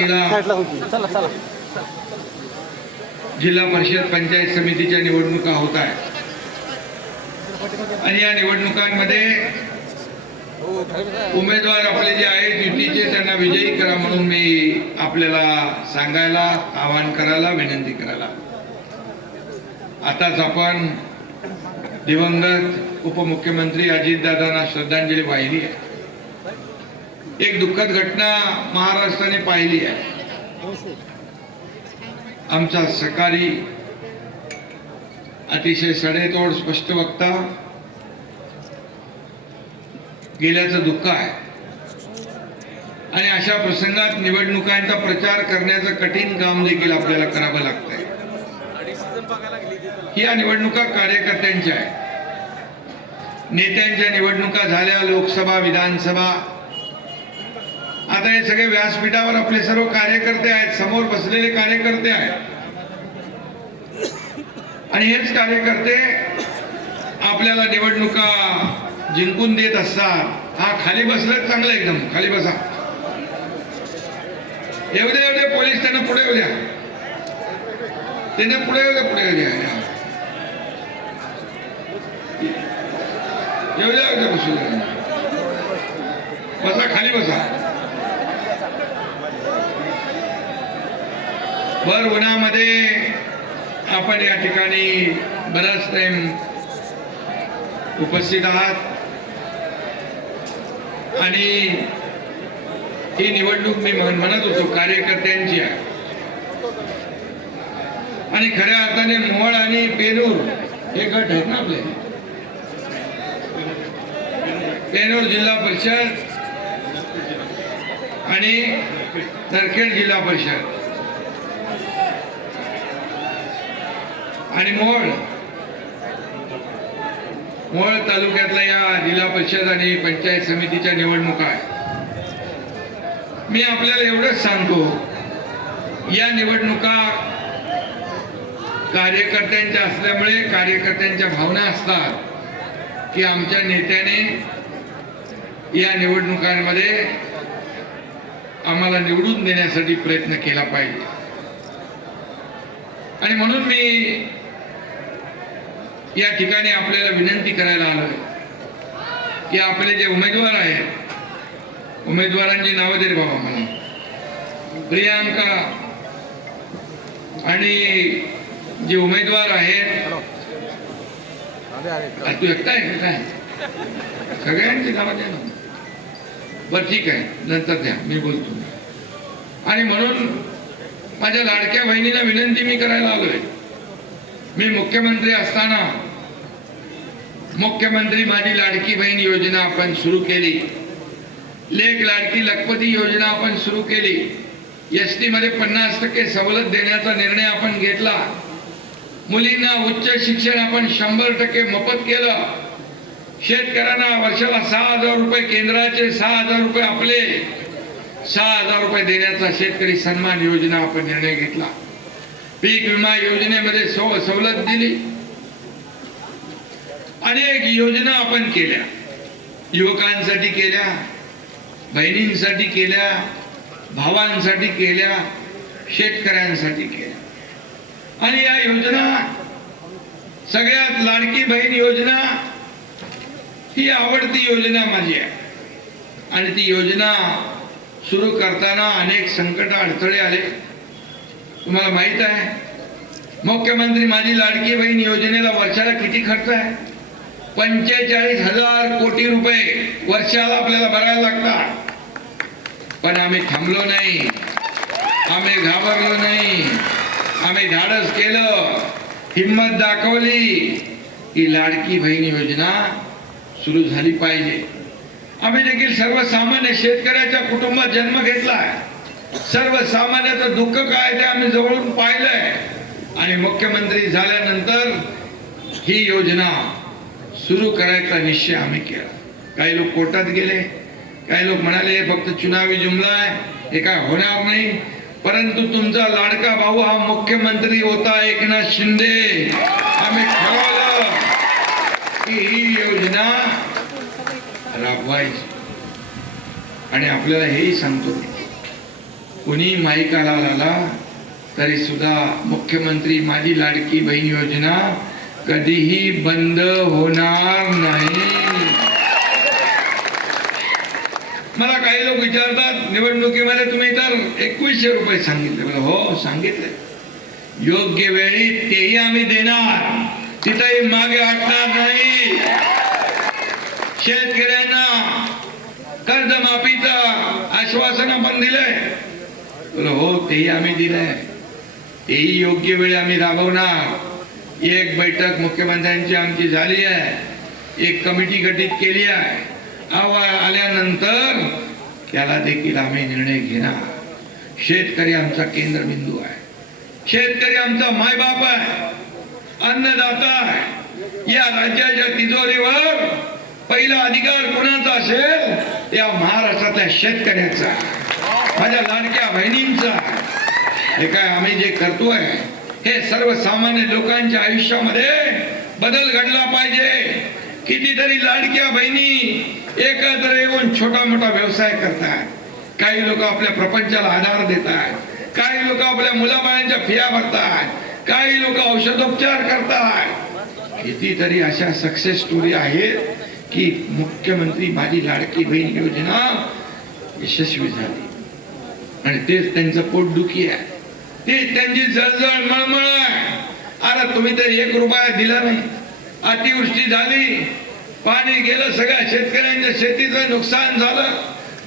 तारखेला जिल्हा परिषद पंचायत समितीच्या निवडणुका होत आहेत आणि या निवडणुकांमध्ये उमेदवार आपले जे आहेत युतीचे त्यांना विजयी करा म्हणून मी आपल्याला सांगायला आवाहन करायला विनंती करायला आताच आपण दिवंगत उपमुख्यमंत्री अजितदादांना श्रद्धांजली वाहिली आहे। एक दुःखद घटना महाराष्ट्राने पाहिली आहे। आमचा सहकारी अतिशय सडेतोड स्पष्ट वक्ता गेल्याचं दुःख आहे आणि अशा प्रसंगात निवडणुकांचा प्रचार करण्याचं कठीण काम देखील आपल्याला करावं लागतंय। या निवडणुका कार्यकर्त्यांच्या आहेत, नेत्यांच्या निवडणुका झाल्या, लोकसभा विधानसभा। आता हे सगळे व्यासपीठावर आपले सर्व कार्यकर्ते आहेत, समोर बसलेले कार्यकर्ते आहेत आणि हेच कार्यकर्ते आपल्याला निवडणुका जिंकून देत असतात। हा खाली बसलेत, चांगलं एकदम खाली बसा, येऊ दे पोलीस त्यांना पुढे येऊ द्या, त्यांना पुढे येऊ द्या, पुढे येऊ द्या, येऊ द्या, बसू द्या, बसा, खाली बसा। भर उन्हामध्ये आपण या ठिकाणी बराच टाइम उपस्थित आहात आणि ही निवडणूक मी म्हणत होतो कार्यकर्त्यांची आहे आणि खऱ्या अर्थाने मोहोळ आणि पेनूर हे गट आहेत ना आपले। पेनूर जिल्हा परिषद आणि नरखेड जिल्हा परिषद आणि मोहोळ तालुक्यातल्या या जिल्हा परिषद आणि पंचायत समितीच्या निवडणुका आहेत। मी आपल्याला एवढंच सांगतो, या निवडणुका कार्यकर्त्यांच्या असल्यामुळे कार्यकर्त्यांच्या भावना असतात की आमच्या नेत्याने या निवडणुकांमध्ये आम्हाला निवडून देण्यासाठी प्रयत्न केला पाहिजे आणि म्हणून मी या ठिकाणी आपल्याला विनंती करायला आलोय की आपले जे उमेदवार आहेत, उमेदवारांची नावं दे बाबा मला, प्रियांका आणि जे उमेदवार आहेत, तू एकटा आहे काय, सगळ्यांची नावं द्या ना, बरं ठीक आहे नंतर द्या, मी बोलतो। आणि म्हणून माझ्या लाडक्या बहिणीला विनंती मी करायला आलोय, मी मुख्यमंत्री असताना मुख्यमंत्री माझी लाडकी बहीण योजना आपण सुरू केली, लेक लाडकी लखपती योजना आपण सुरू केली, एसटी मध्ये 50% सवलत देण्याचा निर्णय आपण घेतला, मुलींना उच्च शिक्षण आपण 100% मोफत केलं, शेतकऱ्यांना वर्षाला 6,000 रुपये केंद्राचे, 6,000 रुपये आपले, 6,000 रुपये देण्याचा शेतकरी सन्मान योजना आपण निर्णय घेतला, पीक विमा योजनेमध्ये सवलत दिली, अनेक योजना आपण केल्या, युवकांसाठी केल्या, बहिणींसाठी केल्या, भावांसाठी केल्या, शेतकऱ्यांसाठी केल्या आणि या योजना सगळ्यात लाडकी बहीण योजना ही आवडती योजना माझी आहे आणि ती योजना सुरू करताना अनेक संकट अडथळे आले। तुम्हाला माहित आहे मुख्यमंत्री माझी लाडकी बहीण योजनेला वर्षाला किती खर्च आहे? 45,000 कोटी रुपये वर्षाला आपल्याला भरायला लागतात। पण आम्ही थांबलो नाही, आम्ही घाबरलो नाही, आम्ही धाडस केलं, हिम्मत दाखवली की लाडकी बहीण योजना सुरू झाली पाहिजे। आम्ही देखील सर्वसामान्य शेतकऱ्याच्या कुटुंबात जन्म घेतलाय, सर्वसामान्याचं दुःख काय ते आम्ही जवळून पाहिलंय आणि मुख्यमंत्री झाल्यानंतर ही योजना सुरू करायचा निश्चय आम्ही केला। काही लोक कोर्टात गेले, काही लोक म्हणाले फक्त चुनावी जुमला आहे, हे काय होणार नाही, परंतु तुमचा लाडका भाऊ हा मुख्यमंत्री होता एकनाथ शिंदे, आम्ही ठरवलं की ही योजना राबवायची आणि आपल्याला हेही सांगतो कुणी माईकाला आला तरी सुद्धा मुख्यमंत्री माझी लाडकी बहीण योजना कधीही बंद होणार नाही. मला काही लोक विचारतात निवडणुकीमध्ये तुम्ही तर 2100 रुपये सांगितले. हो सांगितले, योग्य वेळी तेही आम्ही देणार, तिथेही मागे हटणार नाही. शेतकऱ्यांना कर्जमाफीचं आश्वासन आपण दिलंय. हो तेही आम्ही दिलंय, तेही योग्य वेळी आम्ही राबवणार. एक बैठक मुख्यमंत्र्यांची आमची झाली आहे, एक कमिटी गठीत केली आहे. अहवाल आल्यानंतर त्याला देखील आम्ही निर्णय घेणार. शेतकरी आमचा केंद्रबिंदू आहे, शेतकरी आमचा मायबाप आहे, अन्नदाता आहे. या राज्याच्या तिजोरीवर पहिला अधिकार कोणाचा असेल? त्या महाराष्ट्रातल्या शेतकऱ्याचा, माझ्या लाडक्या बहिणींचा. हे काय आम्ही जे करतोय हे सर्वसामान्य लोकांच्या आयुष्यामध्ये बदल घडला पाहिजे. कितीतरी लाडक्या बहिणी एकत्र येऊन छोटा मोठा व्यवसाय करतात. काही लोक आपल्या प्रपंचाला आधार देतात, काही लोक आपल्या मुलाबाळांच्या फिया भरतात, काही लोक औषधोपचार करतात. कितीतरी अशा सक्सेस स्टोरी आहेत की मुख्यमंत्री माझी लाडकी बहीण योजना यशस्वी झाली आणि तेच त्यांचं पोटदुखी आहे, तेच त्यांची जळजळ मळमळ आहे. अरे तुम्ही तर 1 रुपया दिला नाही, अतिवृष्टी झाली, पाणी गेलं, सगळ्या शेतकऱ्यांच्या शेतीचं नुकसान झालं,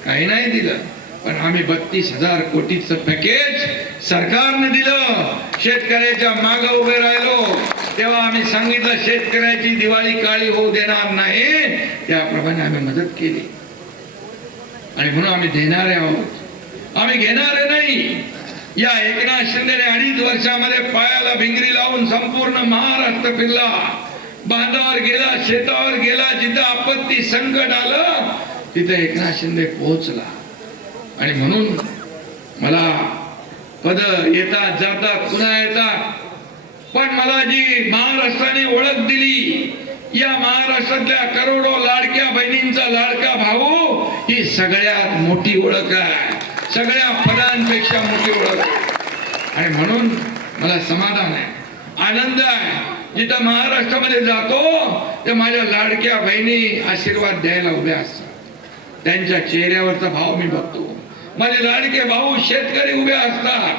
काही नाही दिलं. पण आम्ही 32,000 कोटीचं पॅकेज सरकारने दिलं. शेतकऱ्याच्या मागे उभे राहिलो तेव्हा आम्ही सांगितलं शेतकऱ्याची दिवाळी काळी होऊ देणार नाही. त्याप्रमाणे आम्ही मदत केली आणि म्हणून आम्ही देणारे आहोत, आम्ही घेणारे नाही. या एकनाथ शिंदेने 2.5 वर्षामध्ये पायाला भिंगरी लावून संपूर्ण महाराष्ट्र फिरला, बांधावर गेला, शेतावर गेला, जिथं आपत्ती संकट आलं तिथे एकनाथ शिंदे पोहोचला. आणि म्हणून मला पद येतात जातात पुन्हा येतात, पण मला जी महाराष्ट्राने ओळख दिली, या महाराष्ट्रातल्या करोडो लाडक्या बहिणींचा लाडका भाऊ, ही सगळ्यात मोठी ओळख आहे, सगळ्या पदांपेक्षा मोठी ओळख. आणि म्हणून मला समाधान आहे, आनंद आहे. जिथं महाराष्ट्रामध्ये जातो ते माझ्या लाडक्या बहिणी आशीर्वाद द्यायला उभ्या असतात, त्यांच्या चेहऱ्यावरचा भाव मी बघतो. माझे लाडके भाऊ शेतकरी उभे असतात,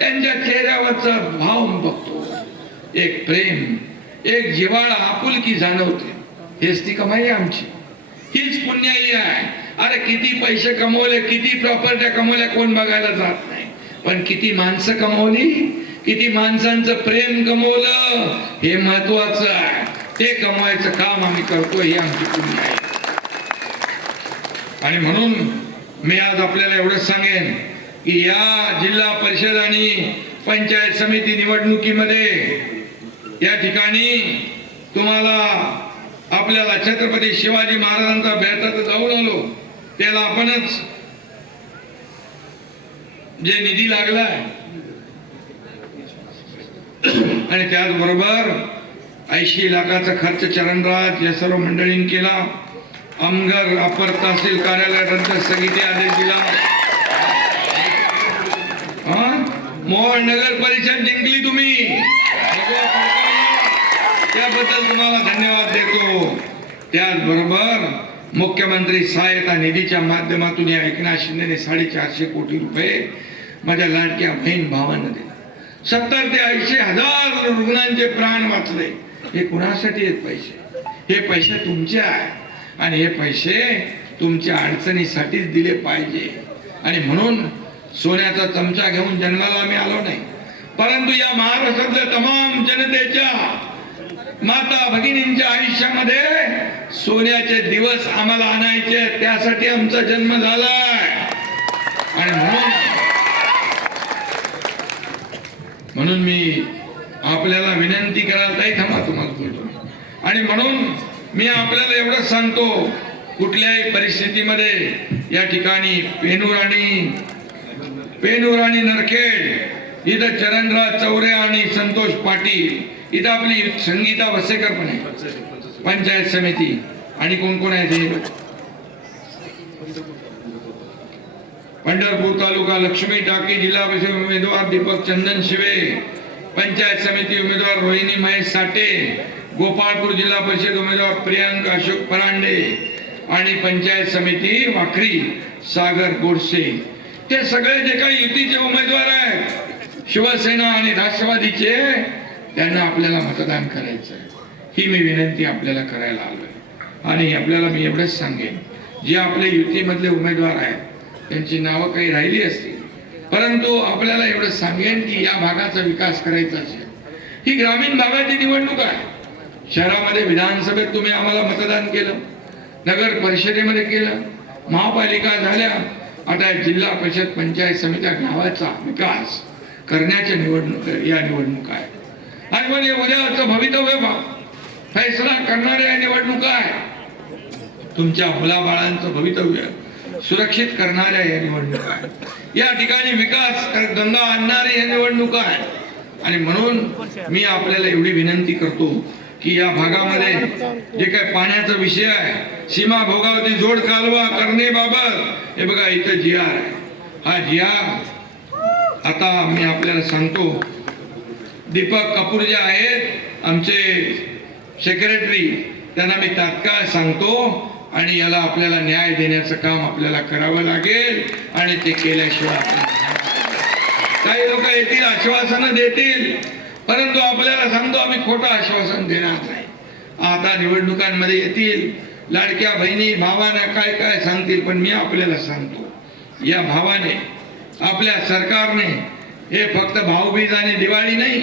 त्यांच्या चेहऱ्यावरचा भाव मी बघतो. एक प्रेम, एक जिव्हाळा, आपुलकी जाणवते. हेच ती कमाई आमची, हीच पुण्याई आहे. अरे किती पैसे कमवले, किती प्रॉपर्ट्या कमवल्या कोण बघायला जात नाही, पण किती माणसं कमवली, किती माणसांचं प्रेम कमवलं हे महत्वाचं आहे. ते कमवायचं काम आम्ही करतोय, ही आमची पुण्याई आहे. आणि म्हणून मी आज आपल्याला एवढंच सांगेन की या जिल्हा परिषद आणि पंचायत समिती निवडणुकीमध्ये या ठिकाणी तुम्हाला आपल्याला छत्रपती शिवाजी महाराजांचा भेटायला जाऊन आलो, त्याला आपणच जे निधी लागलाय आणि त्याचबरोबर 80 लाखाचा खर्च चरणराज या सर्व मंडळींनी केला. अमगर अपर तहसील कार्यालय रद्द स्थगिती आदेश दिला. मोहोळ नगर परिषद जिंकली तुम्ही, त्याबद्दल तुम्हाला धन्यवाद देतो. त्याचबरोबर मुख्यमंत्री सहायता निधीच्या माध्यमातून या एकनाथ शिंदेने 450 कोटी रुपये माझ्या लाडक्या बहीण भावांना दिले. 70 ते 80 हजार रुग्णांचे प्राण वाचले. हे कुणासाठी आहेत पैसे? हे पैसे तुमचे आहे आणि हे पैसे तुमच्या अडचणीसाठीच दिले पाहिजे. आणि म्हणून सोन्याचा चमचा घेऊन जन्माला आम्ही आलो नाही, परंतु या महाराष्ट्रातल्या तमाम जनतेच्या माता भगिनींच्या आयुष्यामध्ये सोन्याचे दिवस आम्हाला आणायचे, त्यासाठी आमचा जन्म झालाय. आणि म्हणून मी आपल्याला विनंती करायला ताई थांबा तुम्हाला बोलतो. आणि म्हणून मी आपल्याला एवढंच सांगतो, कुठल्याही परिस्थितीमध्ये या ठिकाणी पेनूर आणि नरखेड इथं चरणराज चौरे आणि संतोष पाटील, इथं आपली संगीता वसेकर पण आहे पंचायत समिती, आणि कोण कोण आहे ते पंढरपूर तालुका लक्ष्मी टाकी जिल्हा परिषद उमेदवार दीपक चंदन शिवे, पंचायत समिती उमेदवार रोहिणी महेश साठे, गोपाळपूर जिल्हा परिषद उमेदवार प्रियांक अशोक परांडे आणि पंचायत समिती वाखरी सागर गोडसे, ते सगळे जे काही युतीचे उमेदवार आहेत शिवसेना आणि राष्ट्रवादीचे, त्यांना आपल्याला मतदान करायचं आहे. ही मी विनंती आपल्याला करायला आलोय. आणि आपल्याला मी एवढंच सांगेन, जे आपले युतीमधले उमेदवार आहेत त्यांची नावं काही राहिली असतील, परंतु आपल्याला एवढंच सांगेन की या भागाचा विकास करायचा असेल, ही ग्रामीण भागाची निवडणूक आहे. शहरामध्ये विधानसभेत तुम्ही आम्हाला मतदान केलं, नगर परिषदेमध्ये केलं, महापालिका झाल्या, आता जिल्हा परिषद पंचायत समित्या गावाचा विकास करण्याच्या या निवडणूक आहे. आणि म्हणजे उद्याचं भवितव्य फैसला करणाऱ्या या निवडणुका आहे. तुमच्या मुलाबाळांचं भवितव्य सुरक्षित करणाऱ्या या निवडणुका आहे. या ठिकाणी विकास गंगा आणणारी या निवडणुका आहे. आणि म्हणून मी आपल्याला एवढी विनंती करतो की या भागामध्ये जे काही पाण्याचा विषय आहे, सीमा भोगावती जोड कालवा करण्याबाबत, हे बघा इथं जी आर आहे. हा जी आर आता मी आपल्याला सांगतो, दीपक कपूर जे आहेत आमचे सेक्रेटरी, त्यांना मी तात्काळ सांगतो आणि याला आपल्याला न्याय देण्याचं काम आपल्याला करावं लागेल. आणि ते केल्याशिवाय काही लोक येतील, आश्वासनं देतील, परंतु आपल्याला सांगतो आम्ही खोटं आश्वासन देणार नाही. आता निवडणुकांमध्ये येतील, लाडक्या बहिणी भावांना काय काय सांगतील, पण मी आपल्याला सांगतो, या भावाने आपल्या सरकारने हे फक्त भाऊबीज आणि दिवाळी नाही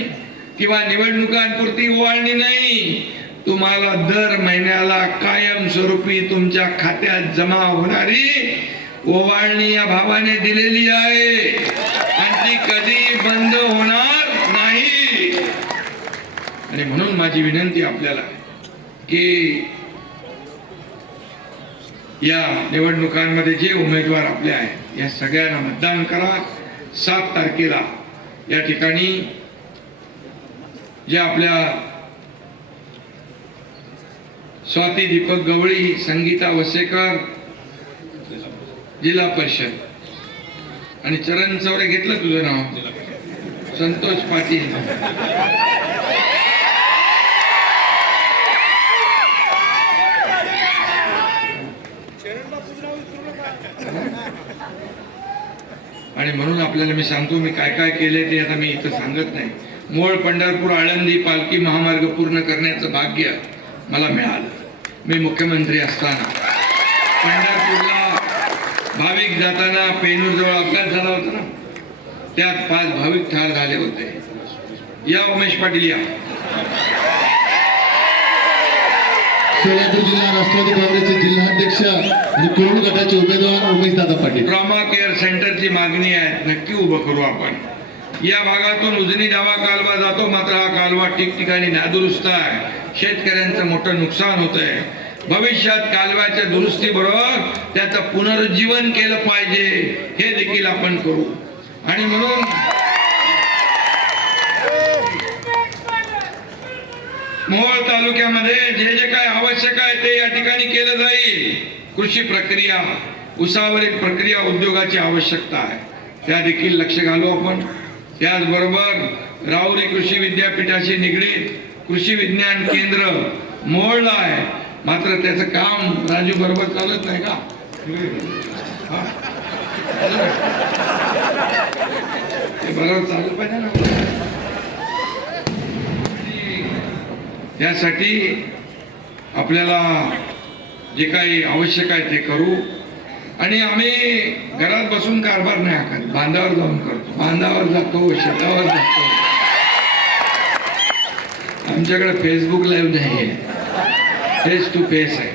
किंवा निवडणुकांपुरती ओवाळणी नाही, तुम्हाला दर महिन्याला कायमस्वरूपी तुमच्या खात्यात जमा होणारी ओवाळणी या भावाने दिलेली आहे आणि ती कधी बंद होणार नाही. आणि म्हणून माझी विनंती आपल्याला की या निवडणुकांमध्ये जे उमेदवार आपले आहेत या सगळ्यांना मतदान करा. 7 तारखेला या ठिकाणी जे आपल्या स्वाती दीपक गवळी, संगीता वसेकर जिल्हा परिषद, आणि चरण चौरे घेतलं तुझं नाव, संतोष पाटील, आणि म्हणून आपल्याला मी सांगतो मी काय काय केले ते आता मी इथं सांगत नाही. मोळ पंढरपूर आळंदी पालखी महामार्ग पूर्ण करण्याचं भाग्य मला मिळालं. मी मुख्यमंत्री असताना पंढरपूरला भाविक जाताना पेनूरजवळ अपघात झाला होता ना, त्यात 5 भाविक ठार झाले होते. या उमेश पाटील या. सोलापूर जिल्हा राष्ट्रवादी काँग्रेसचे जिल्हाध्यक्ष आणि कोरोना गटाचे उमेदवार उमेश दादा पाटील. ट्रॉमा केअर सेंटरची मागणी आहे, नक्की उभं करू आपण. या भागातून उजनी डावा कालवा जातो, मात्र हा कालवा ठिकठिकाणी नादुरुस्त आहे, शेतकऱ्यांचं मोठं नुकसान होत आहे. भविष्यात कालव्याच्या दुरुस्तीबरोबर त्याचं पुनरुज्जीवन केलं पाहिजे, हे देखील आपण करू. आणि म्हणून मोहोळ तालुक्यामध्ये जे जे काय आवश्यक आहे ते या ठिकाणी केलं जाईल. कृषी प्रक्रिया, उसावरील प्रक्रिया उद्योगाची आवश्यकता आहे, त्या देखील लक्ष घालू आपण. त्याचबरोबर राहुरी कृषी विद्यापीठाशी निगडीत कृषी विज्ञान केंद्र मोहोळला आहे, मात्र त्याचं काम राजू बरोबर चालत नाही का? ते बरोबर चाललं पाहिजे ना. त्यासाठी आपल्याला जे काही आवश्यक आहे ते करू. आणि आम्ही घरात बसून कारभार नाही आखत, बांधावर जाऊन करतो. बांधावर जातो, शेतावर जातो. आमच्याकडे फेसबुक लाईव्ह नाही आहे, फेस टू फेस आहे.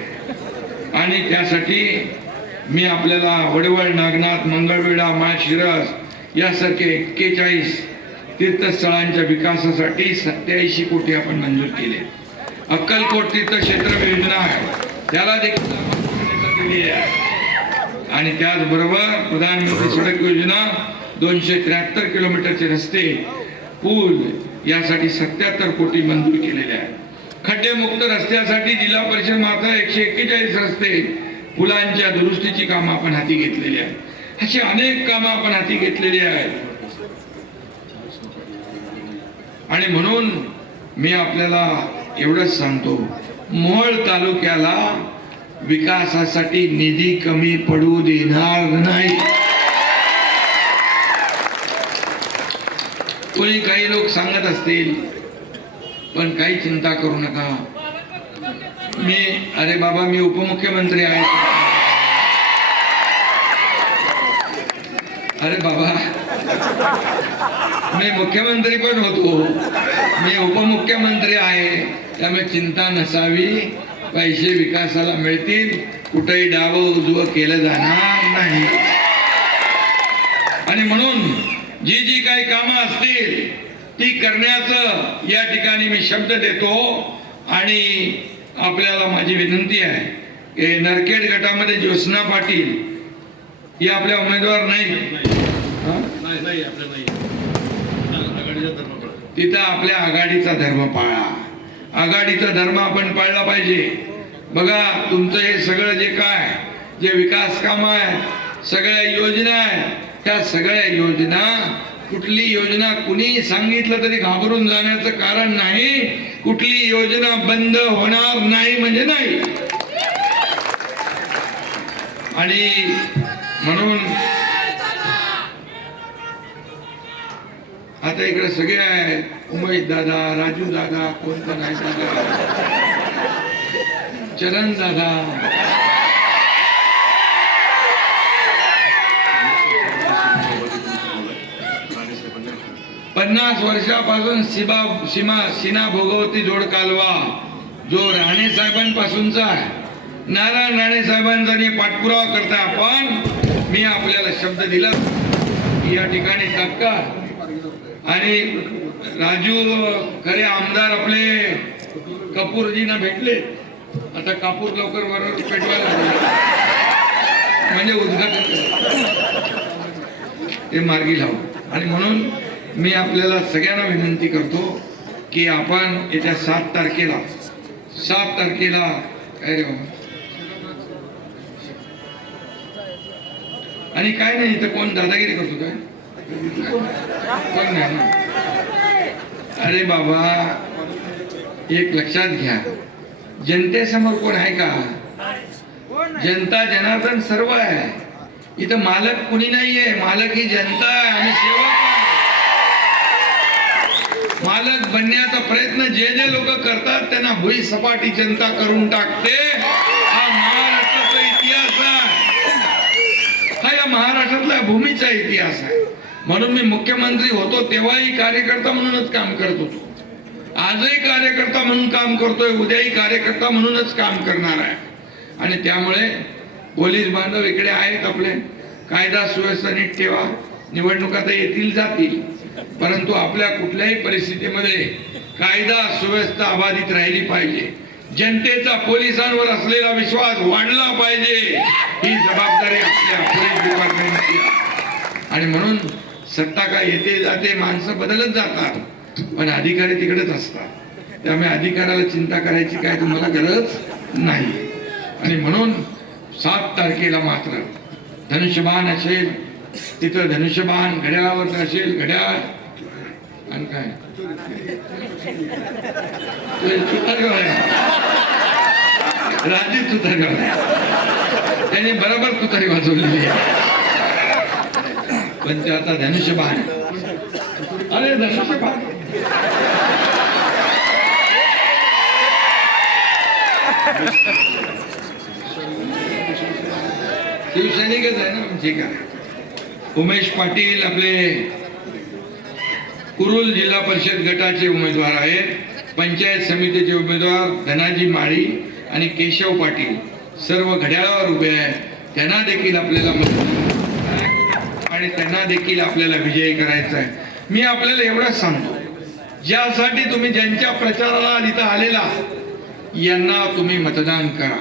आणि त्यासाठी मी आपल्याला वडवळ, नागनाथ, मंगळवेढा, माळशिरस यासारखे 41 तीर्थस्थळांच्या विकासासाठी 87 कोटी आपण मंजूर केले. अक्कलकोट तीर्थक्षेत्र योजना आहे, त्याला देखील दिली आहे. आणि त्याचबरोबर प्रधानमंत्री सडक योजना 273 किलोमीटरचे रस्ते, पूल यासाठी 77 कोटी मंजूर केलेले आहेत. खड्डेमुक्त रस्त्यासाठी जिल्हा परिषद मार्फत 141 रस्ते, पुलांच्या दुरुस्तीची कामं आपण हाती घेतलेली आहेत. अशी अनेक कामं आपण हाती घेतलेली आहेत. आणि म्हणून मी आपल्याला एवढंच सांगतो, मोहोळ तालुक्याला विकासासाठी निधी कमी पडू देणार नाही. कोणी काही लोक सांगत असतील, पण काही चिंता करू नका. अरे बाबा, मी उपमुख्यमंत्री आहे. अरे बाबा, मी मुख्यमंत्री पण होतो, मी उपमुख्यमंत्री आहे, त्यामुळे चिंता नसावी. पैसे विकासाला मिळतील, कुठेही डावं उजवं केलं जाणार नाही. आणि म्हणून जी काही कामं असतील ती करण्याचं या ठिकाणी मी शब्द देतो. आणि आपल्याला माझी विनंती आहे की नरखेड गटामध्ये ज्योत्स्ना पाटील ही आपल्या उमेदवार नाही, तिथं आपल्या आघाडीचा धर्म पाळा. आघाडीचा धर्म आपण पाळला पाहिजे. बघा, तुमचं हे सगळं जे काय जे विकास काम आहे, सगळ्या योजना आहे, त्या सगळ्या योजना, कुठली योजना कुणी सांगितलं तरी घाबरून जाण्याचं कारण नाही. कुठली योजना बंद होणार नाही म्हणजे नाही. आणि म्हणून आता इकडे सगळे आहेत, उमेश दादा, राजू दादा, कोणता नाही दादा, चरण दादा, 50 वर्षापासून सीना भोगवती जोड कालवा जो राणे साहेबांपासूनचा आहे, नारायण राणे साहेबांचा पाठपुरावा करता आपण. मी आपल्याला शब्द दिला या ठिकाणी तत्काळ. आणि राजू खरे आमदार आपले कपूरजींना भेटले, आता कापूर लवकर बरोबर पेटवायला म्हणजे उद्घाटन ते मार्गी लावू. आणि म्हणून मी आपल्याला सगळ्यांना विनंती करतो की आपण येत्या 7 तारखेला काय रे बाबा, आणि काय नाही इथं कोण दादागिरी करतो काय, कोण नाही ना. अरे बाबा, एक लक्षात घ्या, जनतेसमोर कोण आहे का? जनता जनार्दन सर्व आहे. इथं मालक कुणी नाहीये, मालक ही जनता आहे आणि सेवक आहे. मालक बनण्याचा प्रयत्न जे लोक करतात त्यांना भुई सपाटी जनता करून टाकते. हा महाराष्ट्राचा इतिहास आहे, हा या महाराष्ट्रातल्या भूमीचा इतिहास आहे. म्हणून मी मुख्यमंत्री होतो तेव्हाही कार्यकर्ता म्हणूनच काम करत होतो, आजही कार्यकर्ता म्हणून काम करतोय, उद्याही कार्यकर्ता म्हणूनच काम करणार आहे. आणि त्यामुळे पोलीस बांधव इकडे आहेत आपले, कायदा सुव्यवस्था नीट ठेवा. निवडणुका तर येतील जातील, परंतु आपल्या कुठल्याही परिस्थितीमध्ये कायदा सुव्यवस्था अबाधित राहिली पाहिजे. जनतेचा पोलिसांवर असलेला विश्वास वाढला पाहिजे, ही जबाबदारी आपल्या पोलीस डिपार्टमेंटची आहे. आणि म्हणून सत्ता काय येते जाते, माणसं बदलत जातात, पण अधिकारी तिकडेच असतात. त्यामुळे अधिकाऱ्याला चिंता करायची काय तुम्हाला गरज नाही. आणि म्हणून 7 तारखेला मात्र धनुष्यबाण असेल, तिथं धनुष्यबाण, घड्याळावर असेल घड्याळ, आणि काय राजी तुतारगाव त्याने बरोबर तुतारी वाजवलेली आहे. पण ते आता धनुष्यबाण, अरे धनुष्यबाण शिवसैनिकच आहे ना. ठीक आहे. उमेश पाटील आपले कुरुल जिल्हा परिषद गटाचे उमेदवार आहेत. पंचायत समितीचे उमेदवार धनाजी माळी आणि केशव पाटील सर्व घड्याळावर उभे आहेत. त्यांना देखील आपल्याला आणि त्यांना देखील आपल्याला विजयी करायचा आहे. मी आपल्याला एवढंच सांगतो, ज्यासाठी तुम्ही ज्यांच्या प्रचाराला इथं आलेला यांना तुम्ही मतदान करा.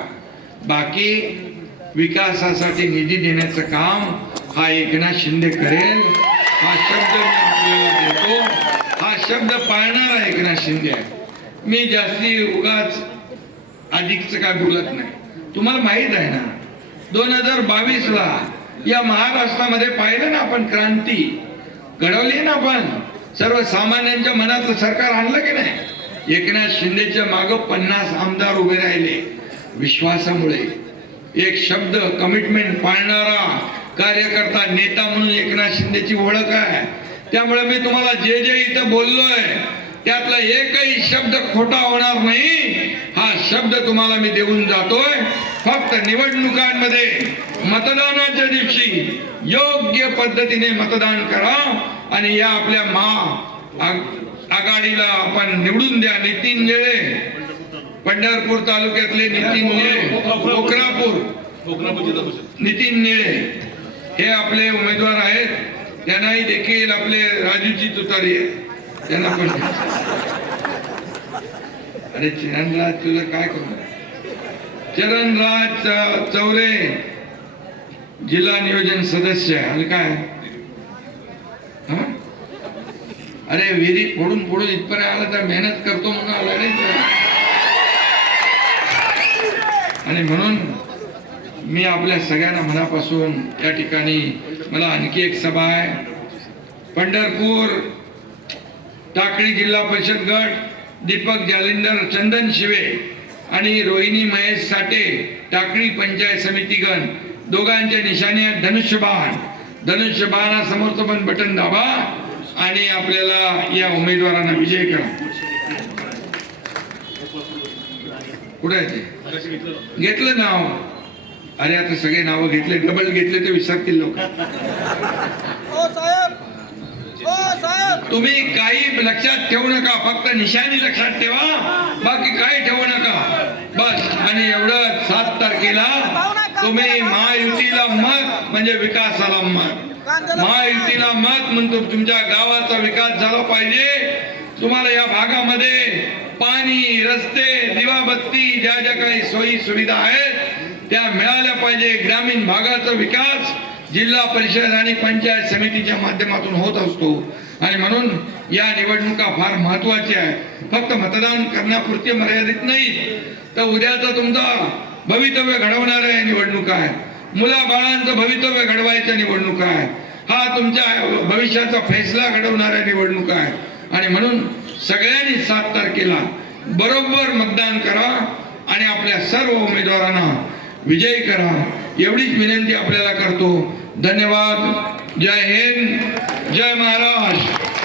बाकी विकासासाठी निधी देण्याचं काम हा एकनाथ शिंदे करेल, हा शब्द मी आपल्याला देतो. हा शब्द पाळणारा एकनाथ शिंदे आहे. मी जास्ती उगाच अधिकच काय बोलत नाही. तुम्हाला माहित आहे ना, 2022ला या महाराष्ट्रामध्ये पाहिलं ना आपण, क्रांती घडवली ना आपण, सर्वसामान्यांच्या मनातलं सरकार आणलं की नाही. एकनाथ शिंदेच्या मागं 50 आमदार उभे राहिले विश्वासामुळे. एक शब्द कमिटमेंट पाळणारा कार्यकर्ता नेता म्हणून एकनाथ शिंदेची ओळख आहे. त्यामुळे मी तुम्हाला जे जे इथं बोललोय त्यातला एकही शब्द खोटा होणार नाही, हा शब्द तुम्हाला मी देऊन जातोय. फक्त निवडणुकांमध्ये मतदानाच्या दिवशी योग्य पद्धतीने मतदान करा आणि या आपल्या आघाडीला आपण निवडून द्या. नितीन निळे, पंढरपूर तालुक्यातले नितीन निळे, कोकरापूर नितीन निळे हे आपले उमेदवार आहेत. त्यांनाही देखील आपले राजूची तुतारी आहे, त्यांना पण. अरे चरणराज तुझं काय करू, चरणराज चौरे जिल्हा नियोजन सदस्य आणि काय, हा अरे विहिरी फोडून फोडून इथपर्यंत आला तर मेहनत करतो म्हणून आला नाही. आणि म्हणून मी आपल्या सगळ्यांना मनापासून या ठिकाणी, मला आणखी एक सभा आहे पंढरपूर टाकळी जिल्हा परिषद गट, दीपक जालिंदर, चंदन शिवे आणि रोहिणी महेश साठे टाकळी पंचायत समिती गण, दोघांच्या निशाणे धनुष्यबाण. धनुष्यबाणासमोरचं पण बटन दाबा आणि आपल्याला या उमेदवारांना विजय करा. कुठे आहे ते, घेतलं नाव? अरे आता सगळे नाव घेतले, डबल घेतले तर विसरतील लोक. तुम्ही काही लक्षात ठेवू नका, फक्त निशाणी लक्षात ठेवा, बाकी काही ठेवू नका बस. आणि एवढं 7 तारखेला तुम्ही महायुतीला मत म्हणजे विकासाला मत, महायुतीला मत म्हणतो. तुमच्या गावाचा विकास झाला पाहिजे. तुम्हाला या भागामध्ये पाणी, रस्ते, दिवाबत्ती, ज्या ज्या काही सोयी सुविधा आहेत त्या मिळाल्या पाहिजे. ग्रामीण भागाचा विकास जिल्हा परिषद आणि पंचायत समितीच्या माध्यमातून होत असतो. आणि म्हणून या निवडणुका फार महत्वाच्या आहे. फक्त मतदान करण्यापुरती मर्यादित नाही, तर उद्याचा तुमचा भवितव्य घडवणाऱ्या निवडणुका आहे. मुलाबाळांचं भवितव्य घडवायच्या निवडणुका आहे. हा तुमच्या भविष्याचा फैसला घडवणाऱ्या निवडणुका आहे. आणि म्हणून सगळ्यांनी 7 तारखेला बरोबर मतदान करा आणि आपल्या सर्व उमेदवारांना विजयी करा, एवढीच विनंती आपल्याला करतो. धन्यवाद. जय हिंद, जय महाराष्ट्र.